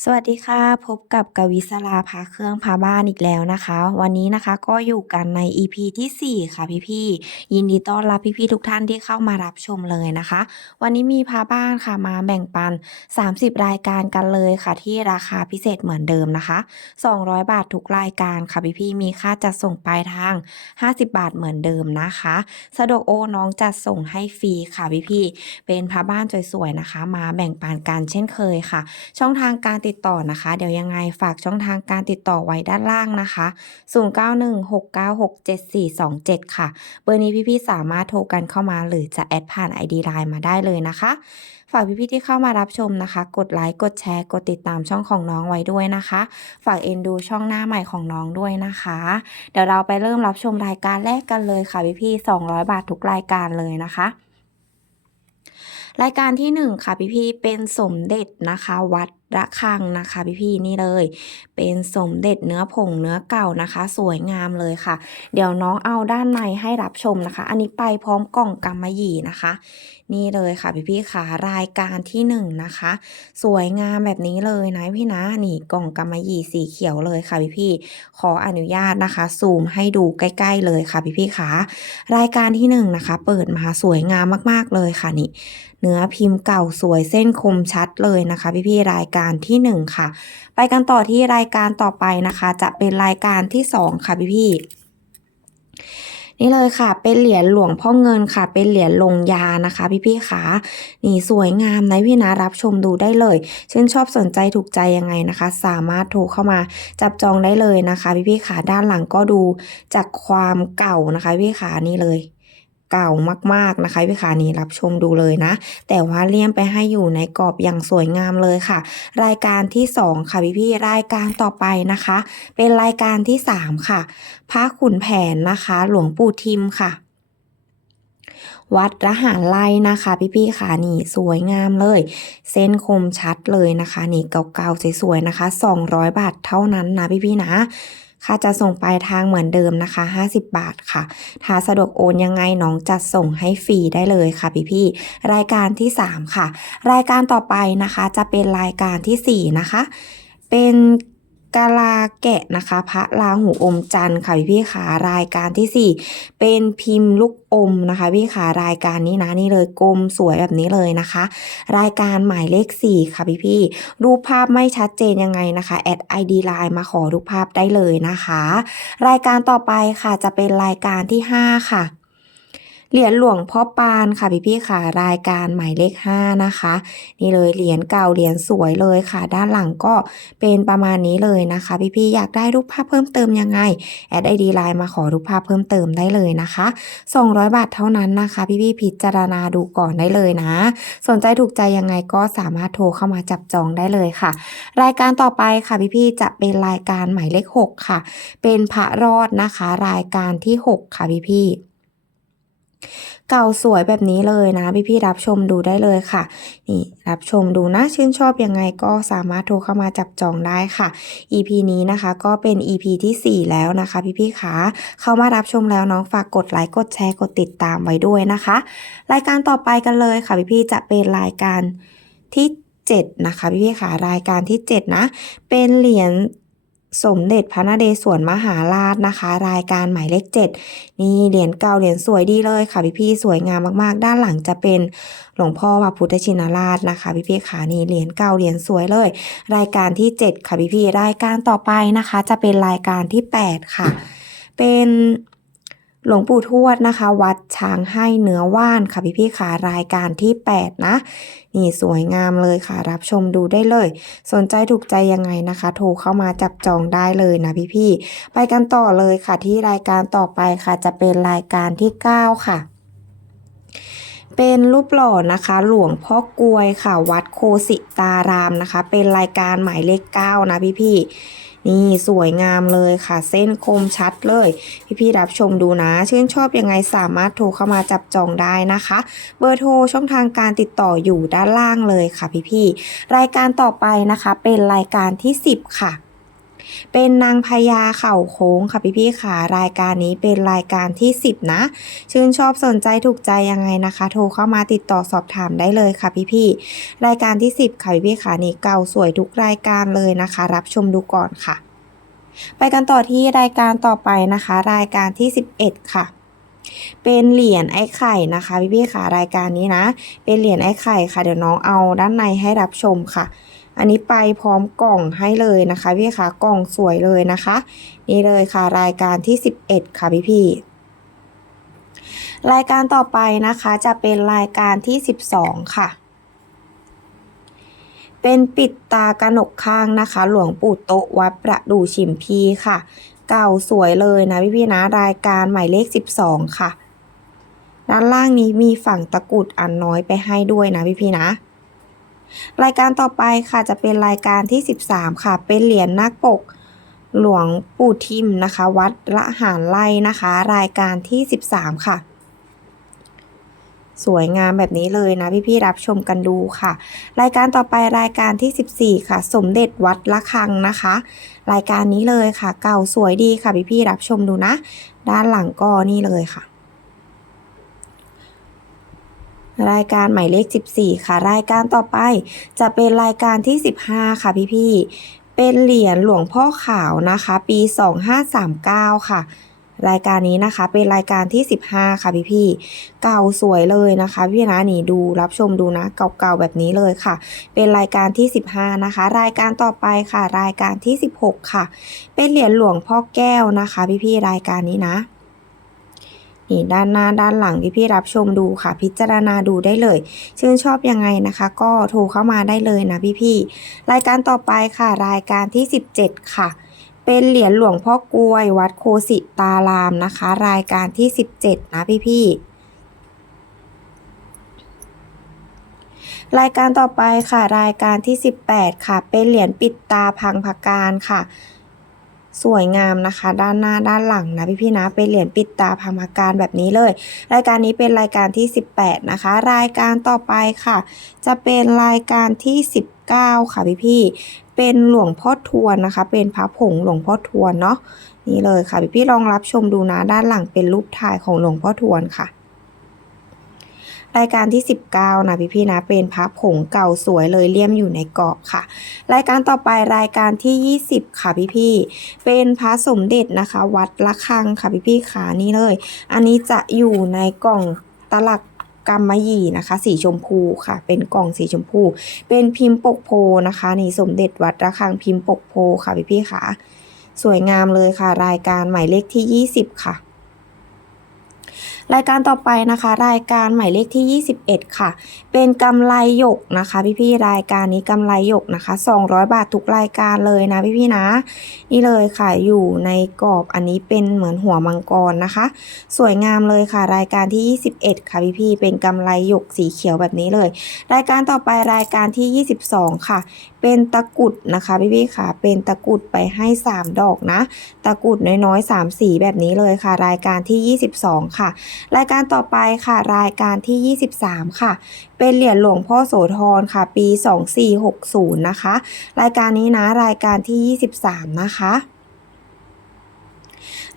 สวัสดีค่ะ พบกับกวิศราพาเครื่องพาบ้านอีกแล้วนะคะ วันนี้นะคะก็อยู่กันใน EP ที่ 4 ค่ะพี่ๆยินดีต้อนรับพี่ๆทุกท่านที่เข้ามารับชมเลยนะคะ วันนี้มีพาบ้านค่ะมาแบ่งปัน 30 รายการกันเลยค่ะ ที่ราคาพิเศษเหมือนเดิมนะคะ 200 บาททุกรายการค่ะพี่ๆมีค่าจัดส่งปลายทาง 50 บาทเหมือนเดิมนะคะ สะดวกโอน้องจัดส่งให้ฟรีค่ะพี่ๆเป็นพาบ้านสวยๆนะคะ มาแบ่งปันกันเช่นเคยค่ะ ช่องทางการติดต่อนะคะ เดี๋ยวยังไงฝากช่องทางการติดต่อไว้ด้านล่างนะคะ 0916967427 ค่ะ เบอร์นี้พี่ๆสามารถโทรกันเข้ามา หรือจะแอดผ่าน ID Line มาได้เลยนะคะ ฝากพี่ๆที่เข้ามารับชมนะคะ กดไลค์กดแชร์กดติดตามช่องของน้องไว้ด้วยนะคะ ฝากเอ็นดูช่องหน้าใหม่ของน้องด้วยนะคะ เดี๋ยวเราไปเริ่มรับชมรายการแรกกันเลยค่ะพี่ๆ200 บาททุกรายการเลยนะคะรายการที่หนึ่งค่ะพี่ๆเป็นสมเด็จนะคะ วัด ระฆังนะคะ พี่ๆนี่เลย เป็นสมเด็จเนื้อผงเนื้อเก่านะคะ สวยงามเลยค่ะ เดี๋ยวน้องเอาด้านในให้รับชมนะคะ อันนี้ไปพร้อมกล่องกำมะหยี่นะคะ นี่เลยค่ะพี่ๆค่ะรายการที่หนึ่งนะคะ สวยงามแบบนี้เลยนะพี่นะนี่กล่องกำมะหยี่สีเขียวเลยค่ะพี่ๆขออนุญาตนะคะ ซูมให้ดูใกล้ ๆ เลยค่ะพี่ๆค่ะรายการที่หนึ่งนะคะ เปิดมาสวยงามมากๆเลยค่ะนี่ เนื้อพิมพ์เก่าสวยเส้นคมชัดเลยนะคะ พี่ๆรายการที่หนึ่งค่ะ ไปกันต่อที่รายการต่อไปนะคะ จะเป็นรายการที่สองค่ะพี่ๆนี่เลยค่ะ เป็นเหรียญหลวงพ่อเงินค่ะ เป็นเหรียญลงยานะคะ พี่ๆค่ะนี่สวยงามนะพี่นะรับชมดูได้เลยชื่นชอบสนใจถูกใจยังไงนะคะ สามารถโทรเข้ามาจับจองได้เลยนะคะ พี่ๆค่ะด้านหลังก็ดูจากความเก่านะคะพี่ขานี่เลย เก่ามากๆนะคะพี่ขานี่รับชมดูเลยนะ แต่ว่าเลี่ยมไปให้อยู่ในกรอบอย่างสวยงามเลยค่ะ รายการที่ 2 ค่ะพี่ๆรายการต่อไปนะคะ เป็นรายการที่ 3 ค่ะ พระขุนแผนนะคะ หลวงปู่ทิมค่ะวัดระหารไล่นะคะพี่ๆค่ะนี่สวยงามเลย เส้นคมชัดเลยนะคะ นี่เก่าๆสวยๆนะคะ 200 บาทเท่านั้นนะพี่ๆนะ ค่าจะส่งปลายทางเหมือนเดิมนะคะ 50 บาทค่ะ ถ้าสะดวกโอนยังไงน้องจัดส่งให้ฟรีได้เลยค่ะพี่พี่รายการที่ 3 ค่ะ รายการต่อไปนะคะจะเป็นรายการทีสี่4 นะคะ เป็น กาลาแกะนะคะ พระราหูอมจันทร์ค่ะพี่ๆขารายการทีสี่ 4 เป็นพิมพ์ลูกอมนะคะพี่ขารายการนี้นะนี่เลยกลมสวยแบบนี้เลยนะคะ รายการหมายเลข 4 ค่ะพี่ๆรูปภาพไม่ชัดเจนยังไงนะคะแอด ID Line มาขอรูปภาพได้เลยนะคะ รายการต่อไปค่ะจะเป็นรายการที่ 5 ค่ะ เหรียญหลวงพ่อปานค่ะพี่พี่ค่ะรายการหมายเลข5นะคะ นี่เลยเหรียญเก่าเหรียญสวยเลยค่ะ ด้านหลังก็เป็นประมาณนี้เลยนะคะ พี่พี่อยากได้รูปภาพเพิ่มเติมยังไงแอดไอดีไลน์มาขอรูปภาพเพิ่มเติมได้เลยนะคะ 200 บาทเท่านั้นนะคะ พี่พี่พิจารณาดูก่อนได้เลยนะ สนใจถูกใจยังไงก็สามารถโทรเข้ามาจับจองได้เลยค่ะ รายการต่อไปค่ะพี่พี่จะเป็นรายการหมายเลข 6 ค่ะ เป็นพระรอดนะคะ รายการที่ 6 ค่ะพี่พี่ เก่าสวยแบบนี้เลยนะพี่ๆรับชมดูได้เลยค่ะ นี่รับชมดูนะชื่นชอบยังไงก็สามารถโทรเข้ามาจับจองได้ค่ะ EP นี้นะคะก็เป็น EP ทีสี่4 แล้วนะคะ พี่ๆขาเข้ามารับชมแล้วน้องฝากกดไลค์กดแชร์กดติดตามไว้ด้วยนะคะ รายการต่อไปกันเลยค่ะ พี่ๆจะเป็นรายการที่7นะคะพี่ๆขารายการที่ 7 นะ เป็นเหรียญ สมเด็จพระนเรศวรมหาราชนะคะ รายการหมายเลข7นี่เหรียญเก่าเหรียญสวยดีเลยค่ะพี่พี่สวยงามมากๆ ด้านหลังจะเป็นหลวงพ่อพระพุทธชินราชนะคะ พี่พี่ขานี่เหรียญเก่าเหรียญสวยเลย รายการที่7ค่ะพี่พี่รายการต่อไปนะคะ จะเป็นรายการที่8ค่ะ เป็น หลวงปู่ทวดนะคะ วัดช้างให้เนื้อว่านค่ะพี่พี่ขารายการที่ 8 นะ นี่สวยงามเลยค่ะ รับชมดูได้เลย สนใจถูกใจยังไงนะคะ โทรเข้ามาจับจองได้เลยนะพี่พี่ไปกันต่อเลยค่ะที่รายการต่อไปค่ะจะเป็นรายการที่ 9 ค่ะ เป็นรูปหล่อนะคะ หลวงพ่อกลวยค่ะ วัดโคสิตารามนะคะ เป็นรายการหมายเลข9นะพี่ๆนี่สวยงามเลยค่ะ เส้นคมชัดเลย พี่ๆรับชมดูนะ ชื่นชอบยังไงสามารถโทรเข้ามาจับจองได้นะคะ เบอร์โทรช่องทางการติดต่ออยู่ด้านล่างเลยค่ะพี่ๆรายการต่อไปนะคะ เป็นรายการที่ 10 ค่ะ เป็นนางพญาเข่าโค้งค่ะพี่ๆค่ะรายการนี้เป็นรายการที่ 10 นะ ชื่นชอบสนใจถูกใจยังไงนะคะ โทรเข้ามาติดต่อสอบถามได้เลยค่ะพี่ๆรายการที่ 10 ค่ะพี่ๆค่ะนี่เก่าสวยทุกรายการเลยนะคะ รับชมดูก่อนค่ะ ไปกันต่อที่รายการต่อไปนะคะ รายการที่ 11 ค่ะเป็นเหรียญไอ้ไข่นะคะพี่ๆค่ะรายการนี้นะ เป็นเหรียญไอ้ไข่ค่ะ เดี๋ยวน้องเอาด้านในให้รับชมค่ะ อันนี้ไปพร้อมกล่องให้เลยนะคะพี่คะกล่องสวยเลยนะคะ นี่เลยค่ะรายการที่ 11 ค่ะพี่พี่รายการต่อไปนะคะจะเป็นรายการที่ 12 ค่ะ เป็นปิดตากระหนกข้างนะคะ หลวงปู่โตวัดประดู่ชิมพีค่ะ เก่าสวยเลยนะพี่พี่นะรายการหมายเลข 12 ค่ะ ด้านล่างนี้มีฝั่งตะกุดอันน้อยไปให้ด้วยนะพี่พี่นะ รายการต่อไปค่ะจะเป็นรายการที่ 13 ค่ะ เป็นเหรียญนาคปกหลวงปู่ทิมนะคะ วัดละหารไล่นะคะ รายการที่ 13 ค่ะ สวยงามแบบนี้เลยนะพี่ๆรับชมกันดูค่ะ รายการต่อไปรายการที่ 14 ค่ะ สมเด็จวัดละคังนะคะ รายการนี้เลยค่ะ เก่าสวยดีค่ะพี่ๆรับชมดูนะ ด้านหลังก็นี่เลยค่ะ รายการหมายเลข 14 ค่ะ รายการต่อไป จะเป็นรายการที่ 15 ค่ะพี่ๆเป็นเหรียญหลวงพ่อขาวนะคะ ปี 2539 ค่ะ รายการนี้นะคะเป็นรายการที่ 15 ค่ะพี่ๆเก่าสวยเลยนะคะพี่นะนี่ดูรับชมดูนะเก่าๆแบบนี้เลยค่ะ เป็นรายการที่ 15 นะคะ รายการต่อไปค่ะ รายการที่ 16 ค่ะ เป็นเหรียญหลวงพ่อแก้วนะคะ พี่ๆรายการนี้นะ นี่ด้านหน้าด้านหลังพี่พี่รับชมดูค่ะ พิจารณาดูได้เลย ชื่นชอบยังไงนะคะ ก็โทรเข้ามาได้เลยนะพี่พี่ๆรายการต่อไปค่ะ รายการที่ 17 ค่ะ เป็นเหรียญหลวงพ่อกวย วัดโคสิตารามนะคะ รายการที่ 17 นะพี่พี่ๆรายการต่อไปค่ะรายการที่ 18 ค่ะ เป็นเหรียญปิดตาพังพการค่ะ สวยงามนะคะ ด้านหน้าด้านหลังนะพี่ๆนะเป็นเหรียญปิดตาพังพการแบบนี้เลย รายการนี้เป็นรายการที่ 18 นะคะ รายการต่อไปค่ะ จะเป็นรายการที่ 19 ค่ะพี่ๆเป็นหลวงพ่อทวนนะคะ เป็นพระผงหลวงพ่อทวนเนาะนี่เลยค่ะพี่ๆลองรับชมดูนะด้านหลังเป็นรูปถ่ายของหลวงพ่อทวนค่ะ รายการที่ 19 นะพี่ๆนะ เป็นพระผงเก่าสวยเลยเลี่ยมอยู่ในกรอบค่ะ รายการต่อไปรายการที่ 20 ค่ะพี่ๆเป็นพระสมเด็จนะคะ วัดละคังค่ะพี่ๆขานี่เลย อันนี้จะอยู่ในกล่องตลักกำมยี่นะคะ สีชมพูค่ะ เป็นกล่องสีชมพู เป็นพิมพ์ปกโพนะคะนี่สมเด็จวัดระฆังพิมพ์ปกโพค่ะพี่ๆค่ะ สวยงามเลยค่ะ รายการหมายเลขที่ 20 ค่ะ รายการต่อไปนะคะ รายการหมายเลขที่ 21 ค่ะ เป็นกำไรหยกนะคะ พี่ๆรายการนี้กำไรหยกนะคะ 200 บาททุกรายการเลยนะพี่ๆนะ นี่เลยค่ะอยู่ในกรอบอันนี้เป็นเหมือนหัวมังกรนะคะ สวยงามเลยค่ะ รายการที่ 21 ค่ะพี่ๆเป็นกำไรหยกสีเขียวแบบนี้เลย รายการต่อไปรายการที่ 22 ค่ะ เป็นตะกุดนะคะพี่ๆค่ะ เป็นตะกุดไปให้ 3 ดอกนะ ตะกุดน้อยๆ 3 สีแบบนี้เลยค่ะ รายการที่ 22 ค่ะรายการต่อไปค่ะ รายการที่ 23 ค่ะ เป็นเหรียญหลวงพ่อโสธรค่ะ ปี 2460 นะคะ รายการนี้นะรายการที่ 23 นะคะ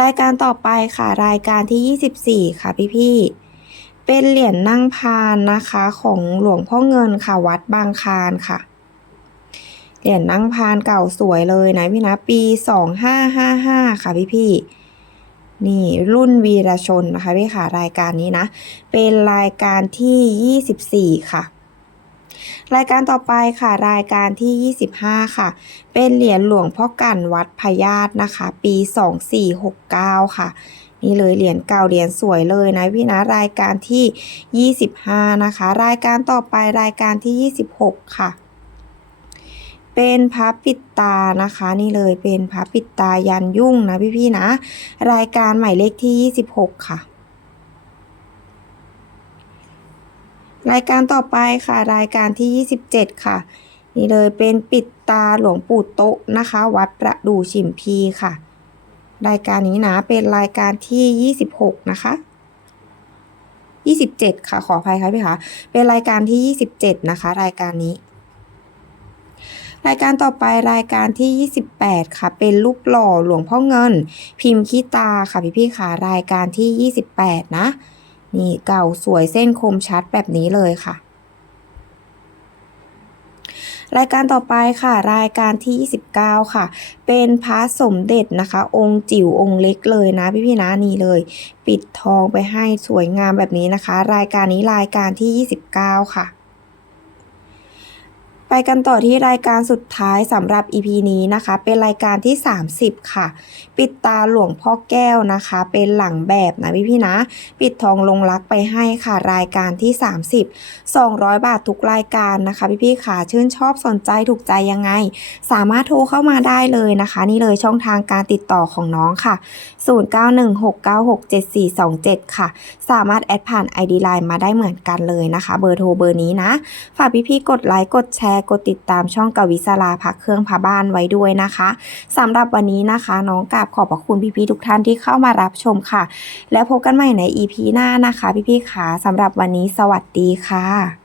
รายการต่อไปค่ะ รายการที่ 24 ค่ะพี่ๆเป็นเหรียญนั่งพานนะคะ ของหลวงพ่อเงินค่ะวัดบางคารค่ะ เหรียญนั่งพานเก่าสวยเลยนะพี่นะปี 2555 ค่ะพี่ๆ นี่รุ่นวีรชนนะคะพี่ค่ะรายการนี้นะ เป็นรายการที่ 24 ค่ะ รายการต่อไปค่ะ รายการที่ 25 ค่ะ เป็นเหรียญหลวงพ่อกันวัดพญาตนะคะ ปี 2469 ค่ะนี่เลยเหรียญเก่าเหรียญสวยเลยนะพี่นะรายการที่ 25 นะคะ รายการต่อไปรายการที่ 26 ค่ะ เป็นพระปิดตานะคะ นี่เลยเป็นพระปิดตายันยุ่งนะพี่ๆนะ รายการหมายเลขที่ 26 ค่ะ รายการต่อไปค่ะ รายการที่ 27 ค่ะ นี่เลยเป็นปิดตาหลวงปู่โตะนะคะ วัดประดู่ฉิมพีค่ะ รายการนี้นะเป็นรายการที่ 26 นะคะ27 ค่ะ ขออภัยค่ะพี่คะเป็นรายการที่ 27 นะคะ รายการนี้ รายการต่อไปรายการที่ 28 ค่ะ เป็นรูปหล่อหลวงพ่อเงิน พิมพ์ขี้ตาค่ะพี่พี่ค่ะรายการที่ 28 นะ นี่เก่าสวยเส้นคมชัดแบบนี้เลยค่ะ รายการต่อไปค่ะ รายการที่ 29 ค่ะ เป็นพระสมเด็จนะคะ องค์จิ๋วองค์เล็กเลยนะพี่ๆนะนี่เลย ปิดทองไปให้สวยงามแบบนี้นะคะ รายการนี้รายการที่ 29 ค่ะ ไปกันต่อที่รายการสุดท้ายสำหรับ EP นี้นะคะ เป็นรายการที่ 30 ค่ะ ปิดตาหลวงพ่อแก้วนะคะ เป็นหลังแบบนะพี่พี่ๆนะ ปิดทองลงรักไปให้ค่ะ รายการที่ 30 200 บาททุกรายการนะคะ พี่พี่ๆค่ะชื่นชอบสนใจถูกใจยังไง สามารถโทรเข้ามาได้เลยนะคะ นี่เลยช่องทางการติดต่อของน้องค่ะ 0916967427 ค่ะ สามารถแอดผ่าน ID Line มาได้เหมือนกันเลยนะคะ เบอร์โทรเบอร์นี้นะฝากพี่ๆกดไลค์กดแชร์กดติดตามช่องกวิศราพักเครื่องพาบ้านไว้ด้วยนะคะสำหรับวันนี้นะคะน้องกราบขอบพระคุณพี่ๆทุกท่านที่เข้ามารับชมค่ะ แล้วพบกันใหม่ใน EP หน้านะคะ พี่ๆขาสำหรับวันนี้สวัสดีค่ะ